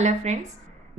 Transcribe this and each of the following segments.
Hello friends,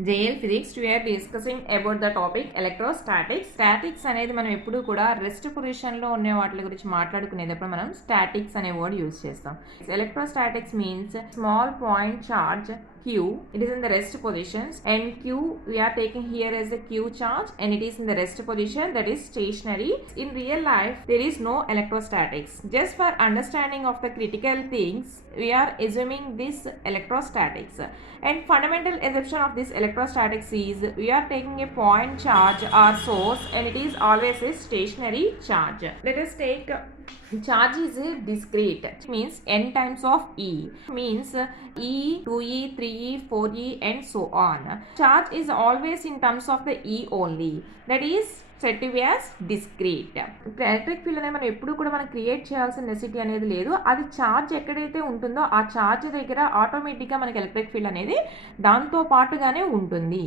JL Physics. We are discussing about the topic electrostatics. Statics అనేది మనం ఎప్పుడు కూడా రెస్ట్ పొజిషన్లో ఉన్న వాటి గురించి మాట్లాడుకునేటప్పుడు మనం స్టాటిక్స్ అనే వర్డ్ యూజ్ చేస్తాం. Electrostatics means small point charge Q, it is in the rest positions, and Q we are taking here as the Q charge and it is in the rest position, that is stationary. In real life there is no electrostatics. Just for understanding of the critical things we are assuming this electrostatics, and fundamental assumption of this electrostatics is we are taking a point charge or source and it is always a stationary charge. Let us take charge is discrete, it means n times of E, means E, 2E, 3E, 4E and so on. Charge is always in terms of the E only, that is said to be as discrete. Electric field అనేది మనం ఎప్పుడు కూడా మనం create చేయాల్సిన నెసిటీ అనేది లేదు. అది charge ఎక్కడైతే ఉంటుందో ఆ ఛార్జ్ దగ్గర ఆటోమేటిక్గా మనకి ఎలక్ట్రిక్ ఫీల్డ్ అనేది దాంతో పాటుగానే ఉంటుంది.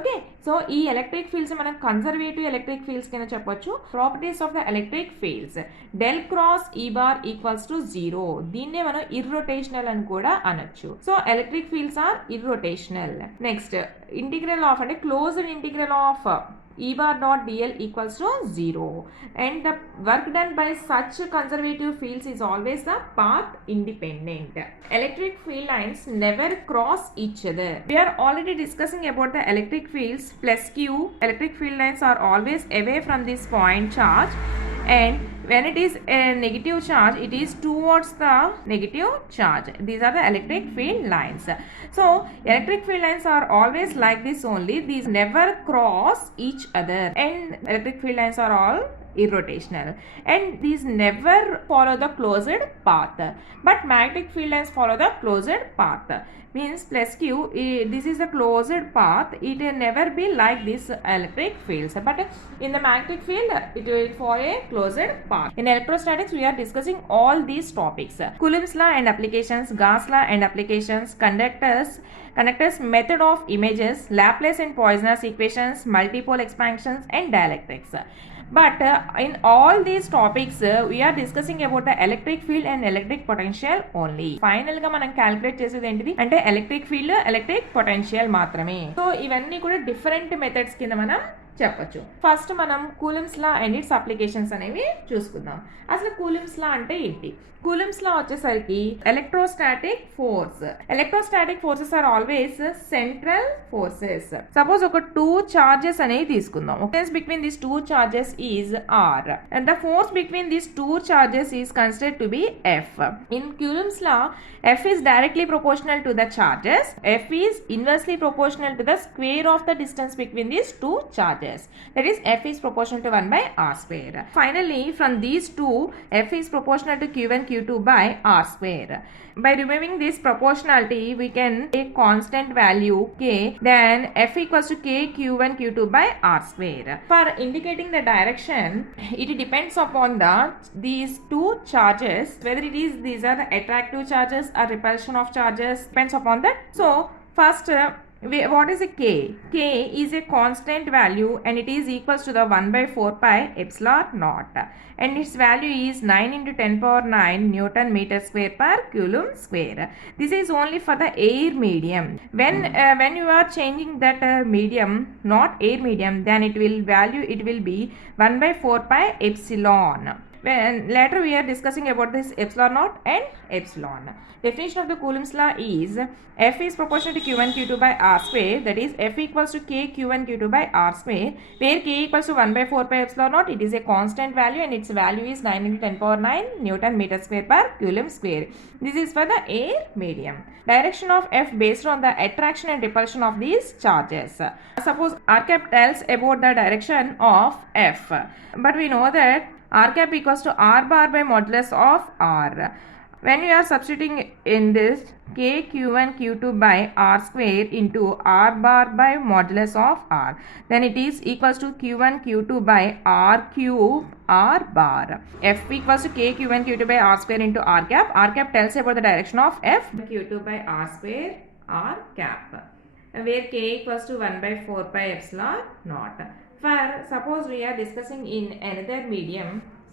ఓకే, సో ఈ ఎలక్ట్రిక్ ఫీల్డ్స్ మనం కన్జర్వేటివ్ ఎలక్ట్రిక్ ఫీల్డ్స్ కింద చెప్పొచ్చు. Properties of the electric fields, del cross E bar equals to 0. దీన్నే మనం ఇర్రొటేషనల్ అని కూడా అనొచ్చు. So electric fields are irrotational. Next integral of అంటే closed integral of E bar dot dl equals to 0, and the work done by such conservative fields is always the path independent. Electric field lines never cross each other. We are already discussing about the electric fields plus Q. Electric field lines are always away from this point charge, and when it is a negative charge it is towards the negative charge. These are the electric field lines. So electric field lines are always like this only, these never cross each other, and electric field lines are all irrotational, and these never follow the closed path, but magnetic field lines follow the closed path. Means plus Q, this is the closed path, it will never be like this electric fields, but in the magnetic field it will follow a closed path. In electrostatics we are discussing all these topics: Coulomb's law and applications, Gauss law and applications, conductors method of images, Laplace and Poisson's equations, multipole expansions and dielectrics. But in all these topics we are discussing about the electric field and electric potential only. Final గా మనం calculate చేసేది ఏంటిది అంటే electric field, electric potential మాత్రమే. So ఇవన్నీ కూడా different methods కింద మనం చెప్పొచ్చు. ఫస్ట్ మనం coulombs law and its applications అనేవి చూసుకుందాం. అసలు కూలమ్స్ లా అంటే ఏంటి? కూలమ్స్ లా వచ్చేసరికి electrostatic force. Electrostatic forces are always central forces. Suppose ఒక 2 చార్జెస్ అనేవి తీసుకుందాం. Force between this 2 charges is R, and the force between these 2 charges is considered to be F. In Coulomb's law, F is directly proportional to the charges. F is inversely proportional to the square of the distance between these 2 charges. That is, F is proportional to 1 by R square. Finally, from these two, F is proportional to Q1 Q2 by R square. By removing this proportionality, we can take constant value K, then F equals to K Q1 Q2 by R square. For indicating the direction, it depends upon these 2 charges, whether these are the attractive charges or repulsion of charges, depends upon that. So first, what is a K? K is a constant value and it is equals to the 1 by 4 pi epsilon naught, and its value is 9 into 10 power 9 Newton meter square per Coulomb square. This is only for the air medium. When you are changing that medium, not air medium, then it will be 1 by 4 pi epsilon. When later we are discussing about this epsilon naught and epsilon. Definition of the Coulomb's law is F is proportional to Q1 Q2 by R square, that is F equals to K Q1 Q2 by R square, where K equals to 1 by 4 pi epsilon naught. It is a constant value and its value is 9 into 10 power 9 Newton meter square per Coulomb square. This is for the air medium. Direction of F based on the attraction and repulsion of these charges. Suppose R cap tells about the direction of F, but we know that R cap equals to R bar by modulus of R. When we are substituting in this K Q1 Q2 by R square into R bar by modulus of R, then it is equals to Q1 Q2 by R cube R bar. F equals to K Q1 Q2 by R square into R cap. R cap tells about the direction of F, Q2 by R square R cap, where K equals to 1 by 4 pi epsilon naught. For suppose we are discussing in another medium,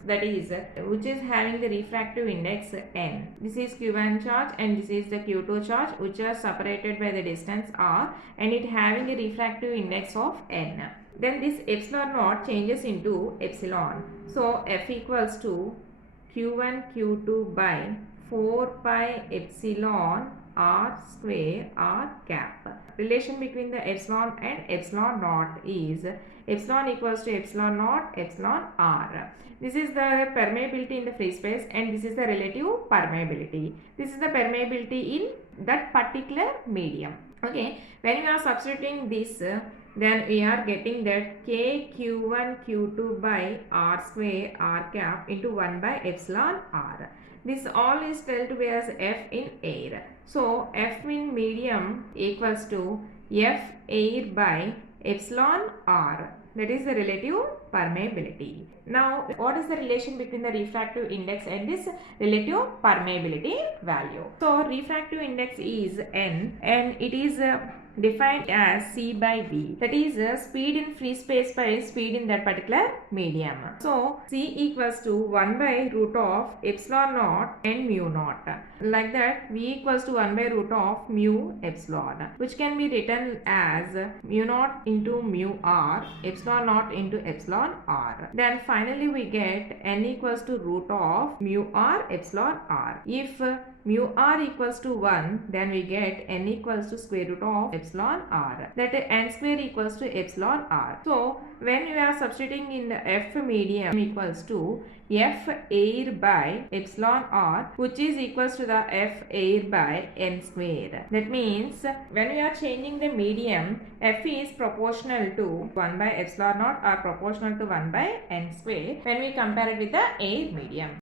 that is which is having the refractive index n. This is Q1 charge and this is the Q2 charge, which are separated by the distance r, and it having a refractive index of n. Then this epsilon naught changes into epsilon. So F equals to Q1 Q2 by 4 pi epsilon r square r cap. Relation between the epsilon and epsilon naught is epsilon equals to epsilon naught epsilon r. This is the permeability in the free space and this is the relative permeability. This is the permeability in that particular medium. Okay, when we are substituting this, then we are getting that k q1 q2 by r square r cap into 1 by epsilon r. This all is told to be as F in air. So F in medium equals to F air by epsilon r. That is the relative permeability. Now, what is the relation between the refractive index and this relative permeability value? So, refractive index is n and it is defined as C by V. That is speed in free space by speed in that particular medium. So, C equals to 1 by root of epsilon naught and mu naught. Like that, V equals to 1 by root of mu epsilon, which can be written as mu naught into mu r, epsilon naught into epsilon r. Then finally we get n equals to root of mu r epsilon r. If mu r equals to 1, then we get n equals to square root of epsilon r. That is n square equals to epsilon r. So when we are substituting in the F medium equals to F air by epsilon r, which is equals to the F air by n square. That means when we are changing the medium, F is proportional to 1 by epsilon naught or proportional to 1 by n square when we compare it with the air medium.